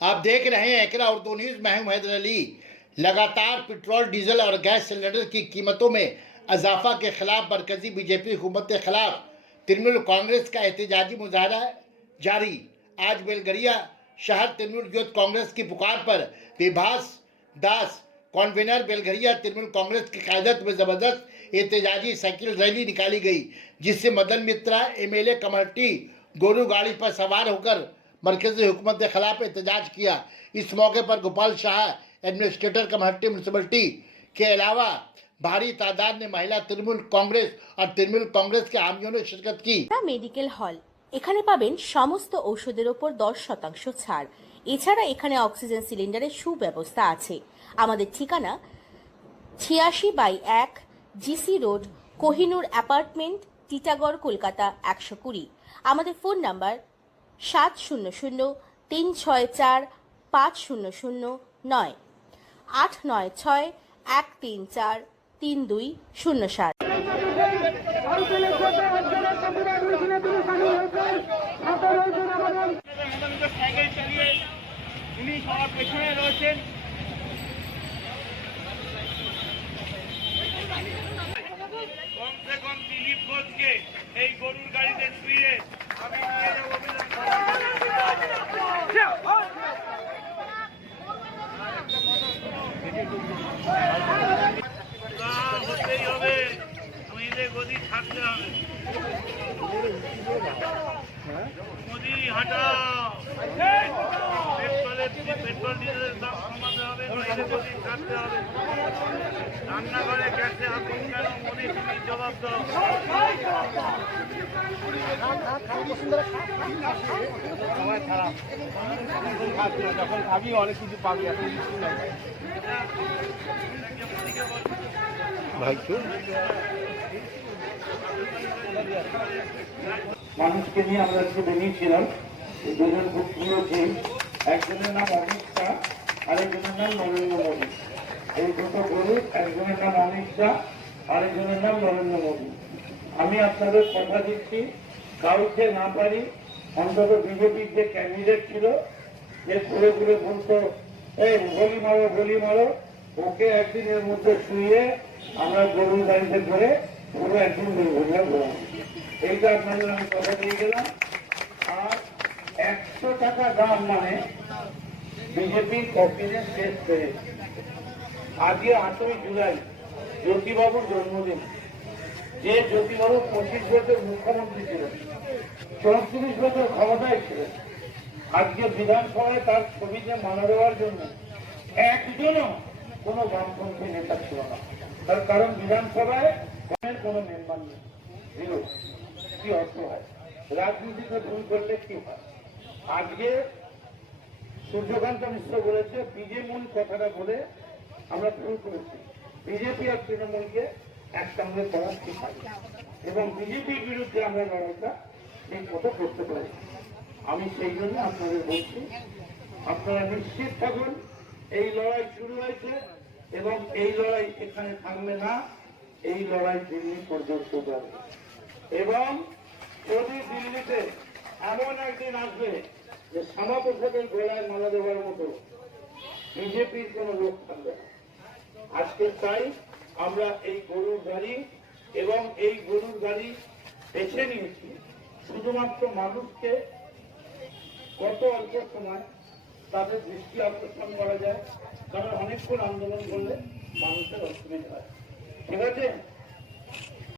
आप देख रहे हैं एकरा उर्दू न्यूज। मैं हूं हैदर अली। लगातार पेट्रोल, डीजल और गैस सिलेंडर की कीमतों में इजाफा के खिलाफ मरकजी बीजेपी हुकूमत के खिलाफ तृणमूल कांग्रेस का एहतजाजी मुजाहरा जारी। आज बेलगरिया शहर तृणमूल यूथ कांग्रेस की पुकार पर विभास दास कॉन्वेनर बेलगरिया तृणमूल कांग्रेस की क़यादत में जबरदस्त एहतजाजी साइकिल रैली निकाली गई, जिससे मदन मित्रा एमएलए कमेटी गोरू गाड़ी पर सवार होकर मरकजी हुकूमत के खिलाफ एहतजाज किया। इस मौके पर Gopal Shah administrator committee municipality के अलावा भारी तादाद में महिला तृणमूल कांग्रेस और तृणमूल कांग्रेस के आमियों ने शिरकत की। মেডিকেল হল এখানে পাবেন সমস্ত ঔষধের উপর 10% ছাড়। এছাড়া এখানে অক্সিজেন সিলিন্ডারের সুব্যবস্থা আছে। আমাদের ঠিকানা 86/1 GC road, Kohinoor apartment, Titagarh, Kolkata 120। আমাদের ফোন নাম্বার 700-364-5009 896-134-3207। সাইকেল চালিয়ে উনি সবার পেছনে রয়েছেন। কমসে কম দিলীপ ঘোষকে এই গরুর গাড়িতে শুয়ে আমি হতেই হবে, আমাদের গদি থাকতে হবে। মোদি হাঁটাও, পেট্রোল ডিজেলের দাম কমাতে হবে, আমাদের গদি থাকতে হবে। রান্নাঘরে গ্যাসে আগুন কেন? মোদি তুমি জবাব দাও। যখন খাবি অনেক কিছু পাবি, এখন কিছু নাই ভাই। মানুষকে নিয়ে আমরা একটু বেরিয়েছিলাম। দুজন খুব প্রিয় ছিল, একজনের নাম অমিত শাহ, আরেকজনের নাম নরেন্দ্র মোদী। এই দুটো গরু, একজনের নাম অমিত শাহ, আরেকজনের নাম নরেন্দ্র মোদী। আমি আপনাদের কথা দিচ্ছি, কাউকে না পারি, অন্তত বিজেপির যে ক্যান্ডিডেট ছিল, যে ঘুরে ঘুরে বলতো এই গলি মারো গলি মারো, ওকে একদিনের মধ্যে শুয়ে আমরা গরুর গাড়িতে করে পুরো একদিন দুর্ঘটনা ঘোরাবো। এইটা আপনাদের আমি কথা দিয়ে গেলাম। আর 100 টাকা দাম মানে বিজেপির অক্সিজেন শেষ করে। আজকে 8ই জুলাই জ্যোতিবাবুর জন্মদিন। যে জ্যোতিবাবু 25 বছর মুখ্যমন্ত্রী ছিলেন, 34 বছর ক্ষমতায় ছিলেন, আজকে বিধানসভায় তার ছবিতে মালা দেওয়ার জন্য একজনও কোনো বামপন্থী নেতা ছিল না। তার কারণ বিধানসভায় কোনো মেম্বার নেই, জিরো। কি অর্থ হয়? রাজনীতিতে ভুল করলে কি হয়? আজকে সূর্যকান্ত মিশ্র বলেছে বিজেমূল কথাটা বলে আমরা ভুল করেছি। বিজেপি আর তৃণমূলকে একসঙ্গে করা ঠিক হয় এবং বিজেপির বিরুদ্ধে আমরা লড়াইটা ঠিক মতো করতে পারি। আমি সেই জন্য আপনাদের বলছি, আপনারা নিশ্চিত থাকুন, এই লড়াই শুরু হয়েছে এবং এই লড়াই এখানে থামবে না। এই লড়াই দিল্লি পর্যন্ত যাবে এবং যদি দিল্লিতে এমন একদিন আসবে যে শ্যামাপ্রসাদের গলায় মালা দেওয়ার মতো বিজেপির কোন লোক থাকবে না। আজকে চাই আমরা এই গরুর গাড়ি এবং এই গরুর গাড়ি বেছে নিয়েছি শুধুমাত্র মানুষকে কত অল্প সময় তাদের দৃষ্টি আকর্ষণ করা যায়, কারণ অনেকক্ষণ আন্দোলন করলে মানুষের অসুবিধা হয়। ঠিক আছে?